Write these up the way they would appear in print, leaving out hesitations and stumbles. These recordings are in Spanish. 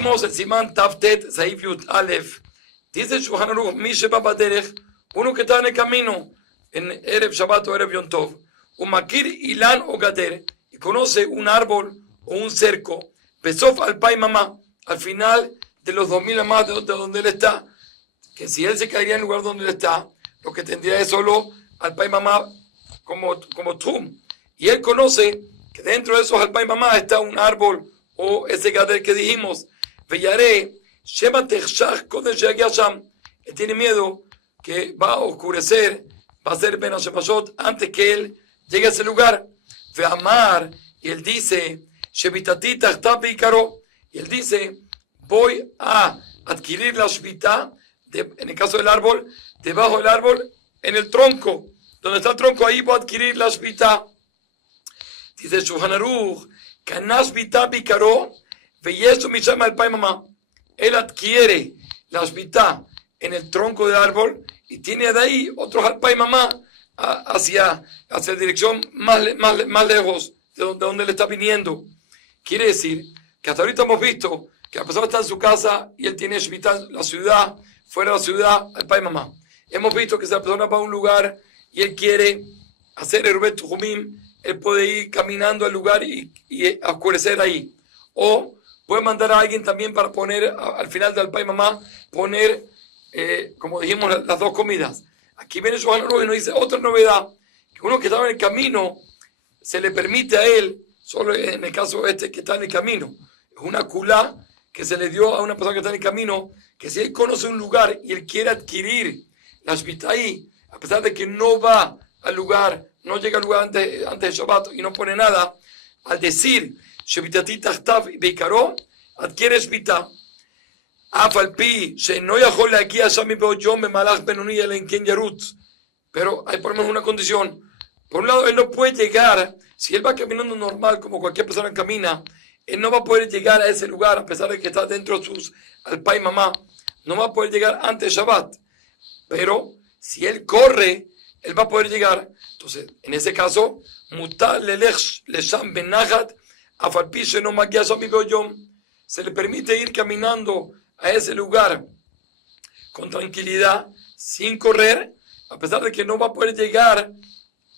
Seguimos el Simán Taftet Saif Yud Aleph. Dice el Shulchan Aruch, Mi Sheba Baderech, uno que está en el camino, en Erev Shabbat o Erev Yom Tov, un Makir Ilan o Gader, y conoce un árbol o un cerco, Besof al Pai Mamá, al final de los 2000 amas de donde él está, que si él se caería en el lugar donde él está, lo que tendría es solo al Pai Mamá como Tum. Y él conoce que dentro de esos al Pai Mamá está un árbol o ese Gader que dijimos, Veyaré, Shema Techshach Kodesh Sham. Él tiene miedo que va a oscurecer, va a ser Ben Hashemashot antes que él llegue a ese lugar. Ve Amar, y él dice, Shevitati Tachtav Beikaro, y él dice, voy a adquirir la Shvita, en el caso del árbol, debajo del árbol, en el tronco, donde está el tronco, ahí voy a adquirir la Shvita. Dice Shulchan Aruch, Kana Shvita Beikaro, Veyesu Mishama el Pai Mamá. Él adquiere la Shvita en el tronco del árbol y tiene de ahí otros al Pai Mamá hacia dirección más lejos de donde él está viniendo. Quiere decir que hasta ahorita hemos visto que la persona está en su casa y él tiene Shvita en la ciudad, fuera de la ciudad, al Pai Mamá. Hemos visto que si la persona va a un lugar y él quiere hacer Erubet Tuhumim, él puede ir caminando al lugar y oscurecer ahí. O puede mandar a alguien también para poner, al final del Pai Mamá, poner, como dijimos, las dos comidas. Aquí viene Shulchan Aruch y nos dice otra novedad, que uno que estaba en el camino, se le permite a él, solo en el caso este que está en el camino, es una culá que se le dio a una persona que está en el camino, que si él conoce un lugar y él quiere adquirir la Shvita ahí, a pesar de que no va al lugar, no llega al lugar antes de Shabbat y no pone nada, al decir Shevitati Tachtav Beikaro, adquiere Shvita. Pero hay por lo menos una condición. Por un lado, él no puede llegar, si él va caminando normal, como cualquier persona camina, él no va a poder llegar a ese lugar, a pesar de que está dentro de sus al Pai Mamá, no va a poder llegar antes de Shabbat. Pero si él corre, él va a poder llegar. Entonces, en ese caso, mutar lelech lesham benachat afalpi sheno magia sham beoyom. Se le permite ir caminando a ese lugar con tranquilidad, sin correr, a pesar de que no va a poder llegar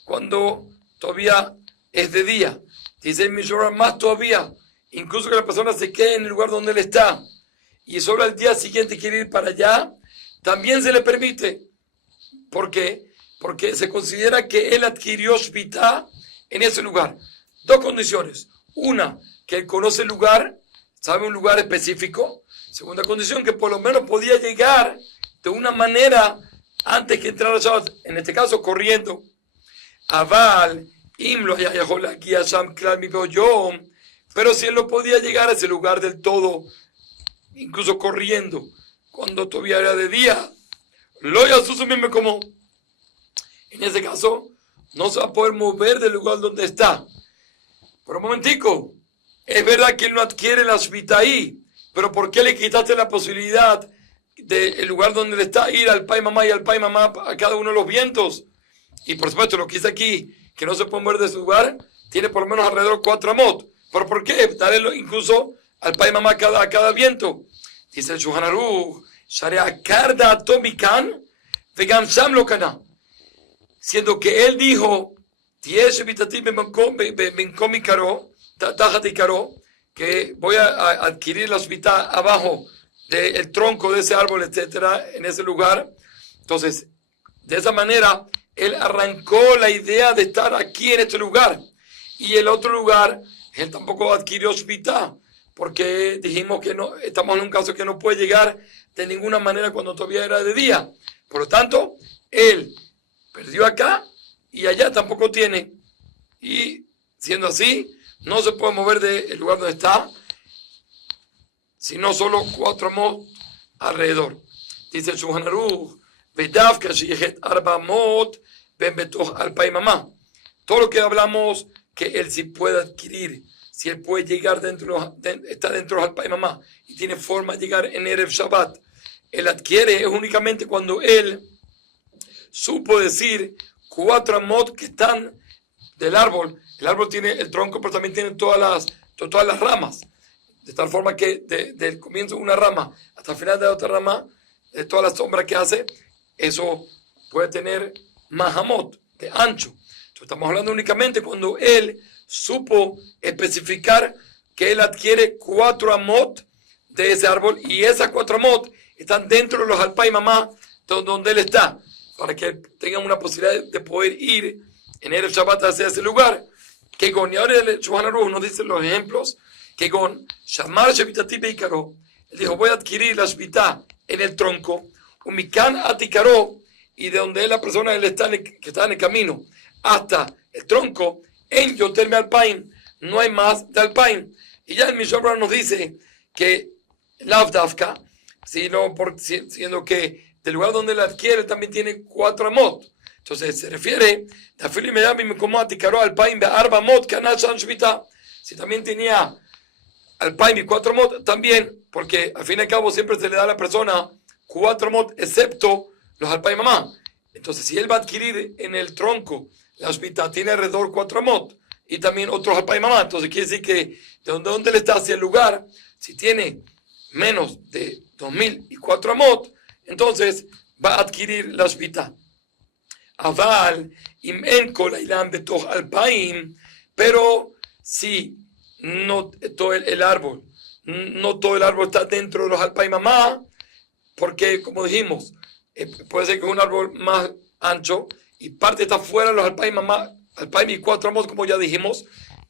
cuando todavía es de día. Dice el Mishra más todavía, incluso que la persona se quede en el lugar donde él está y solo al día siguiente quiere ir para allá, también se le permite. ¿Por qué? Porque se considera que él adquirió Shvita en ese lugar. Dos condiciones. Una, que él conoce el lugar, sabe un lugar específico. Segunda condición, que por lo menos podía llegar de una manera antes que entrara Shabbat, en este caso corriendo. Aval, pero si él no podía llegar a ese lugar del todo, incluso corriendo, cuando todavía era de día, lo ya como. En ese caso, no se va a poder mover del lugar donde está. Pero un momentico, es verdad que él no adquiere la Shvita ahí, pero ¿por qué le quitaste la posibilidad del lugar donde él está, ir al Pai Mamá y al Pai Mamá a cada uno de los vientos? Y por supuesto, lo que dice aquí, que no se puede mover de ese lugar, tiene por lo menos alrededor 4 amot. ¿Pero por qué? Darle incluso al Pai Mamá a cada viento. Dice el Shulchan Aruch, Sharea Karda Atomikan, Vegam Sham lo Kana. Siendo que él dijo, que voy a adquirir la Shvita abajo del tronco de ese árbol, etcétera, en ese lugar. Entonces, de esa manera, él arrancó la idea de estar aquí en este lugar. Y el otro lugar, él tampoco adquirió Shvita, porque dijimos que no, estamos en un caso que no puede llegar de ninguna manera cuando todavía era de día. Por lo tanto, él perdió acá y allá tampoco tiene. Y siendo así, no se puede mover del lugar donde está, sino solo 4 amot alrededor. Dice el Shulchan Aruch, Vedavka sheyehet arba amot ben betoch al Pai Mamá. Todo lo que hablamos, que él sí puede adquirir, si él puede llegar está dentro del Pai Mamá y tiene forma de llegar en Erev Shabbat, él adquiere es únicamente cuando él supo decir 4 amot que están del árbol. El árbol tiene el tronco, pero también tiene todas las ramas. de tal forma que del comienzo de una rama hasta el final de la otra rama, de toda la sombra que hace, eso puede tener mahamot, de ancho. Entonces, estamos hablando únicamente cuando él supo especificar que él adquiere 4 amot de ese árbol, y esas 4 amot están dentro de los alpay mamá donde él está, para que tengan una posibilidad de poder ir en Erev Shabbat hacia ese lugar. Que con, y ahora el Shulchan Aruch nos dice los ejemplos, que con Shamar Shevitati Beikaro, él dijo, voy a adquirir la Shvitá en el tronco, Umikan Atikaro, y de donde es la persona que está en el camino, hasta el tronco, en Yoterme Alpain, no hay más de Alpain. Y ya el Mishra nos dice que Lavdavka, siendo que del lugar donde la adquiere también tiene 4 amot. Entonces se refiere, si también tenía Alpaim y 4 amot, también, porque al fin y al cabo siempre se le da a la persona 4 amot, excepto los Alpaim mamá. Entonces, si él va a adquirir en el tronco, la hospital tiene alrededor 4 amot y también otros Alpaim mamá. Entonces, quiere decir que de donde él está hacia el lugar, si tiene menos de 2004 amot, entonces va a adquirir la hospital. Aval, im en kol ailam betoch alpaim, pero si no todo el árbol, no todo el árbol está dentro de los alpaim mamá, porque como dijimos, puede ser que es un árbol más ancho y parte está fuera de los alpaim mamá, alpaim y 4 amos, como ya dijimos,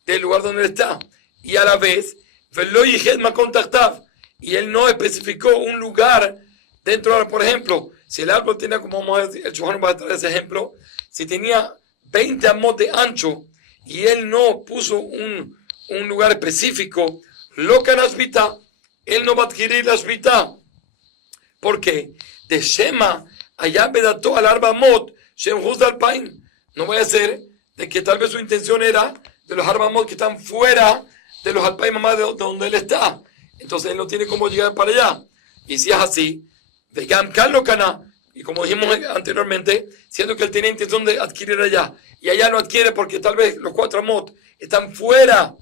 del lugar donde él está. Y a la vez, velo yichet makon tachtav, y él no especificó un lugar dentro de, por ejemplo, si el árbol tenía, como vamos a decir, el Shulchan va a traer ese ejemplo, si tenía 20 amos de ancho y él no puso un lugar específico, lo que la shvita, él no va a adquirir la shvita. ¿Por qué? De Shema, allá bedató al arba mot, Shem Huz al Pain. No vaya a ser de que tal vez su intención era de los arba mot que están fuera de los alpaim mamá de donde él está. Entonces él no tiene cómo llegar para allá. Y si es así, de Gam Kalo Kana, y como dijimos anteriormente, siendo que él tiene intención de adquirir allá, y allá no adquiere porque tal vez los 4 amot están fuera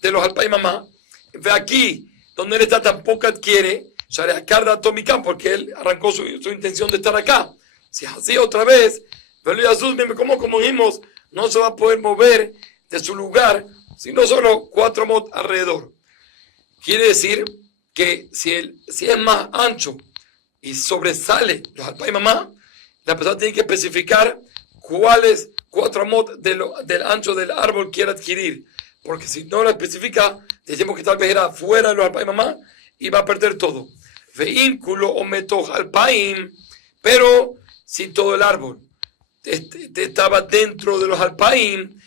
de los alpaim mamá, ve aquí, donde él está, tampoco adquiere, Shareakarda Tomikam, porque él arrancó su intención de estar acá. Si es así otra vez, como dijimos, no se va a poder mover de su lugar, sino solo 4 amot alrededor. Quiere decir que si es más ancho y sobresale los alpaim mamá, la persona tiene que especificar cuáles 4 amot del ancho del árbol quiere adquirir, porque si no lo especifica, decimos que tal vez era fuera de los alpaim mamá y va a perder todo. Vehículo o metoch alpaim, pero si todo el árbol estaba dentro de los alpaim,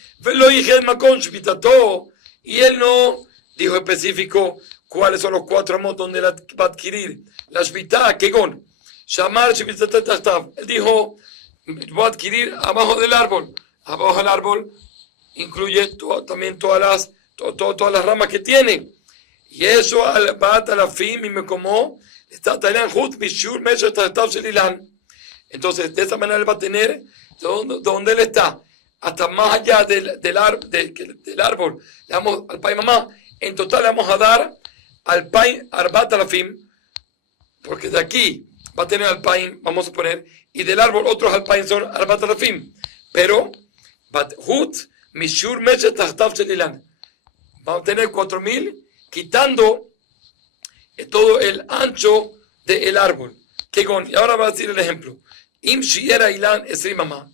y él no dijo específico cuáles son los 4 amot donde él va a adquirir la shvita, que con Shamar Shvita Tachtav, él dijo, voy a adquirir abajo del árbol. Abajo del árbol incluye también todas las ramas que tiene. Y eso al bat a la fin y me como está Tailan Hut Mishur Mesha Tachtav Shelilan. Entonces, de esa manera él va a tener donde él está, hasta más allá del árbol, le damos al Pai Mamá. En total le vamos a dar al Pai Arbat Alafim, porque de aquí va a tener al Pai, vamos a poner, y del árbol otros al Pai son Arbat Alafim. Pero, Bat Hut Mishur Mesha Tachtav Shelilan. Vamos a tener 4,000, quitando todo el ancho del árbol. Y ahora va a decir el ejemplo. Im Shiera Ilan Esri Mamá.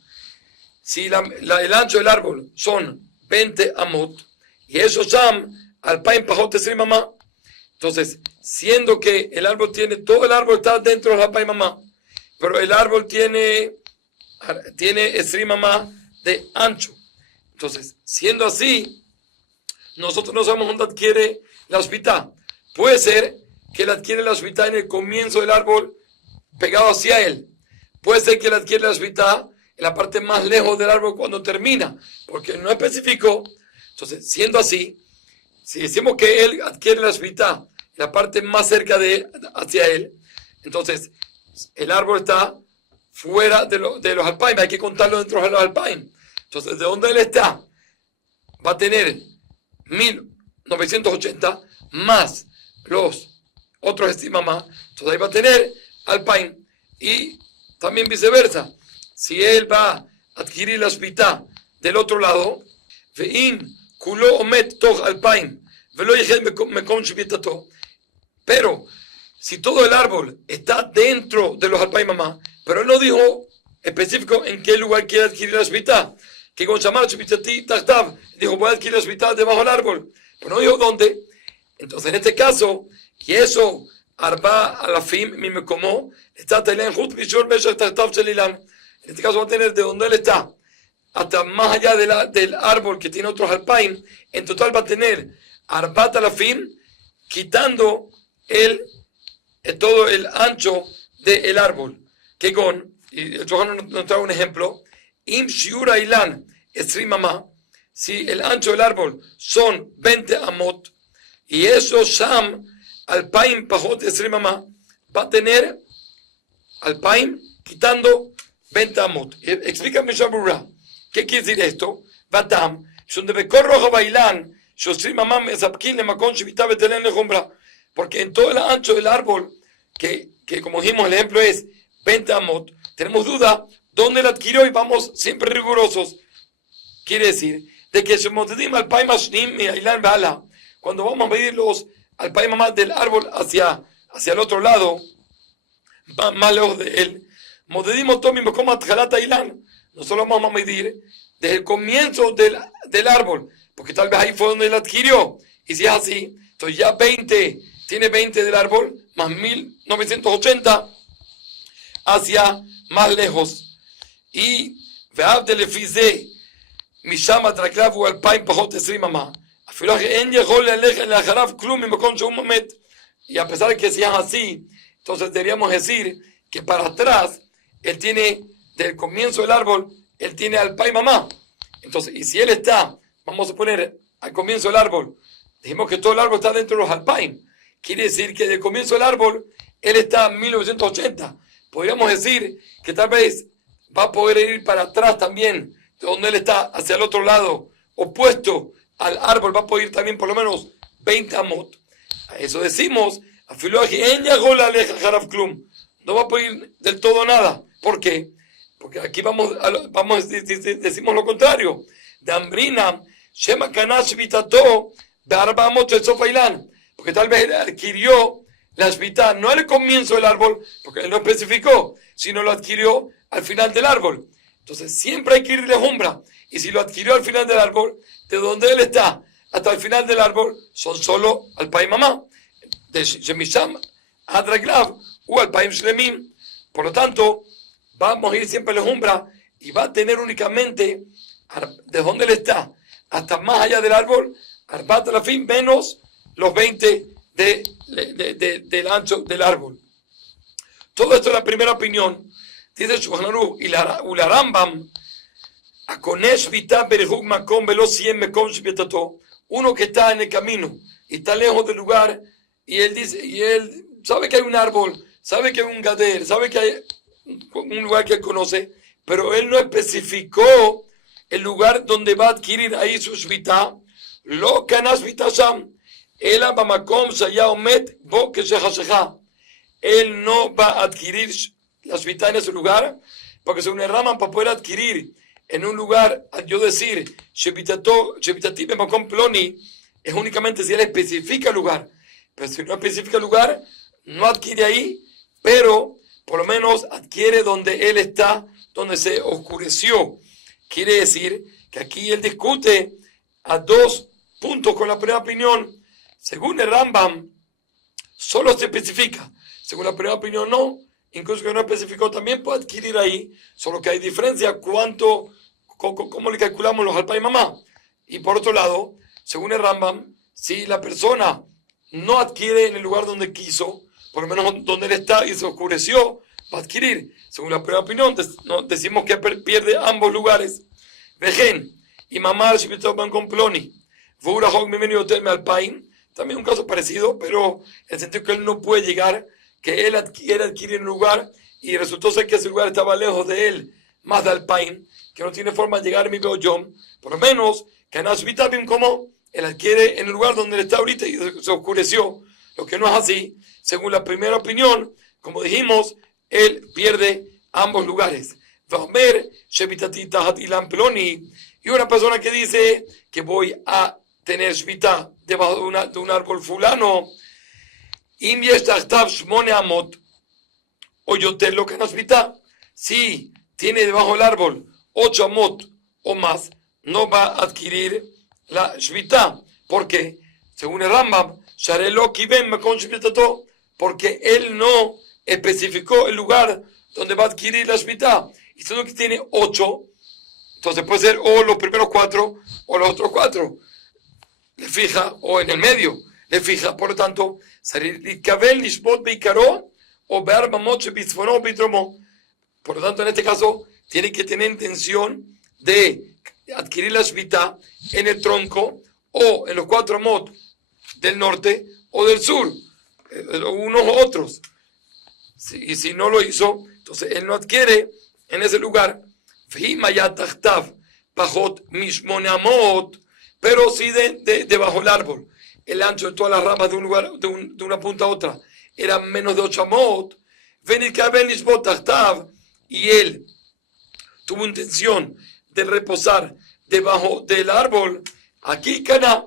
Si el ancho del árbol son 20 amot, y eso Sham al Paim Pajot Esri Mamá. Entonces, siendo que todo el árbol está dentro de la Paim Mamá, pero el árbol tiene Esri Mamá de ancho. Entonces, siendo así, nosotros no sabemos dónde adquiere la hospital. Puede ser que él adquiere la hospital en el comienzo del árbol pegado hacia él. Puede ser que él adquiere la hospital en la parte más lejos del árbol cuando termina, porque no especificó. Entonces, siendo así, si decimos que él adquiere la hospital en la parte más cerca hacia él, entonces el árbol está fuera de los alpaim, hay que contarlo dentro de los alpaim. Entonces, de donde él está, va a tener 1980 más los otros estimamá, entonces ahí va a tener alpaim. Y también viceversa, si él va a adquirir la shvita del otro lado, ve'im kulo omet toch alpaim, velo yechet mekom shvitato. Pero si todo el árbol está dentro de los alpaim mamá, pero él no dijo específico en qué lugar quiere adquirir la shvita, que con llamar shvitati tachtav, dijo voy a adquirir la shvita debajo del árbol, pero no dijo dónde. Entonces en este caso, y eso arba alafim mi me como está telen jut mishor beshach tachtav shelilan. En este caso va a tener de donde él está hasta más allá del árbol que tiene otros alpaim. En total va a tener arbat alafim, quitando todo el ancho del árbol. Que con, y el Yohanan nos trae un ejemplo, im shiura ilan esrimama, si el ancho del árbol son 20 amot, y eso sham alpaim pajot esrimama, va a tener alpaim quitando 20 amot. Explícame Shabura, ¿qué quiere decir esto? Batam, donde me corro bailan, shosrimama me zapkin le makon shivita betelen le jombra. Porque en todo el ancho del árbol, que como dijimos, el ejemplo es 20 amot, tenemos duda dónde la adquirió y vamos siempre rigurosos. Quiere decir, de que cuando vamos a medir los alpaim mamá del árbol hacia el otro lado, más lejos de él, nosotros vamos a medir desde el comienzo del árbol, porque tal vez ahí fue donde él adquirió. Y si es así, entonces ya 20, tiene 20 del árbol, más 1980 hacia más lejos. Y y a pesar de que sean así, entonces deberíamos decir que para atrás él tiene, del comienzo del árbol, él tiene alpaim mamá. Entonces, y si él está, vamos a poner al comienzo del árbol, dijimos que todo el árbol está dentro de los alpaim, quiere decir que del comienzo del árbol él está en 1980. Podríamos decir que tal vez va a poder ir para atrás también, de donde él está, hacia el otro lado, opuesto al árbol, va a poder ir también por lo menos 20 amot. A eso decimos, no va a poder ir del todo nada. ¿Por qué? Porque aquí decimos lo contrario. De Ambrina, Shema Kanash Vitato, de Arba Amot el Sofailan. Porque tal vez él adquirió la shvita no al comienzo del árbol, porque él no especificó, sino lo adquirió al final del árbol. Entonces siempre hay que ir de jumbra. Y si lo adquirió al final del árbol, de donde él está hasta el final del árbol, son solo alpaim mamá. De Shemisham Adraglav u alpaim shlemim. Por lo tanto, vamos a ir siempre de jumbra y va a tener únicamente de donde él está hasta más allá del árbol, arbat alafim menos los 20 del ancho del árbol. Todo esto es la primera opinión. Dice Shulchan Aruch, y la Rambam, uno que está en el camino y está lejos del lugar, y él sabe que hay un árbol, sabe que hay un gader, sabe que hay un lugar que él conoce, pero él no especificó el lugar donde va a adquirir ahí su shvita. Lo kanas shvita sham. Él no va a adquirir la shvita en ese lugar, porque según el Rambam, para poder adquirir en un lugar, yo decir, shvitati b'makom ploni, es únicamente si él especifica el lugar. Pero si no especifica el lugar, no adquiere ahí, pero por lo menos adquiere donde él está, donde se oscureció. Quiere decir que aquí él discute a dos puntos con la primera opinión. Según el Rambam, solo se especifica. Según la primera opinión, no. Incluso que no especificó, también puede adquirir ahí. Solo que hay diferencia cómo le calculamos los alpaim mamá. Y por otro lado, según el Rambam, si la persona no adquiere en el lugar donde quiso, por lo menos donde él está y se oscureció, va a adquirir. Según la primera opinión, decimos que pierde ambos lugares. Vejen, y mamá, si me toman con ploni, también un caso parecido, pero en el sentido que él no puede llegar, que él quiere adquirir un lugar y resultó ser que ese lugar estaba lejos de él, más de alpain, que no tiene forma de llegar a mi beoyom, por lo menos que Anashvitabim como él adquiere en el lugar donde él está ahorita y se oscureció. Lo que no es así, según la primera opinión, como dijimos, él pierde ambos lugares. Y una persona que dice que voy a tener shvita debajo de un árbol fulano, o yo te lo que no shvita, si tiene debajo del árbol 8 amot o más, no va a adquirir la shvita. ¿Por qué? Según el Rambam, porque él no especificó el lugar donde va a adquirir la shvita. Y si uno que tiene 8, entonces puede ser o los primeros 4 o los otros 4. Le fija, o en el medio, le fija. Por lo tanto, por lo tanto, en este caso, tiene que tener intención de adquirir la shvita en el tronco o en los 4 amot del norte o del sur, unos u otros. Y si no lo hizo, entonces él no adquiere en ese lugar. Pero sí debajo del árbol, el ancho de todas las ramas de un lugar, de una punta a otra, era menos de 8 amot, y él tuvo intención de reposar debajo del árbol. Aquí Cana,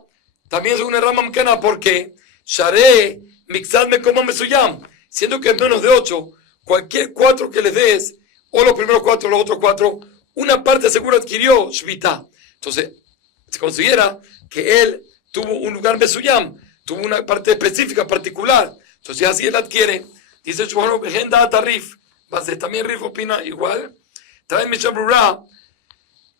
también es una rama Cana, porque Share, Mixadme como Mesuyam, siendo que es menos de 8, cualquier 4 que les des, o los primeros 4 o los otros 4, una parte segura adquirió Shvita. Entonces, se considera que él tuvo un lugar Mesuyam, tuvo una parte específica, particular. Entonces, así él adquiere. Dice Shulchan Vegenda Tarif, también Rif opina igual. Trae Mishnah Brura,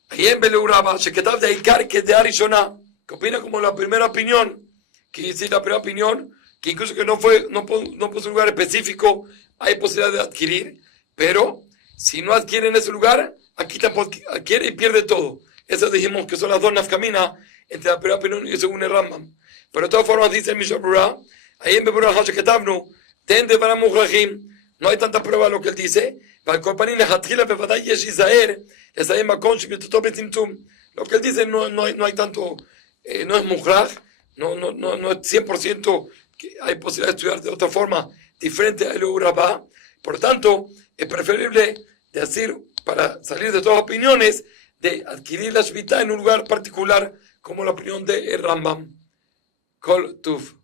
ahí en Beleuraba, Sheketav de Ikar, que es de Arishona, que opina como la primera opinión, que dice la primera opinión, que incluso que no puso un lugar específico, hay posibilidad de adquirir, pero si no adquiere en ese lugar, aquí tampoco adquiere y pierde todo. Eso dijimos que son las dos nafkamina entre la primera opinión y según el Rambam. Pero de todas formas dice el Mishnah Brura, ahí en Beleuraba Sheketavnu, Tende para Mujrahim, no hay tanta prueba de lo que él dice. Lo que él dice no hay tanto, no es mujraj, no es 100% que hay posibilidad de estudiar de otra forma diferente a el Urabá. Por lo tanto, es preferible decir, para salir de todas opiniones, de adquirir la shvita en un lugar particular, como la opinión de Rambam. Kol Tuv.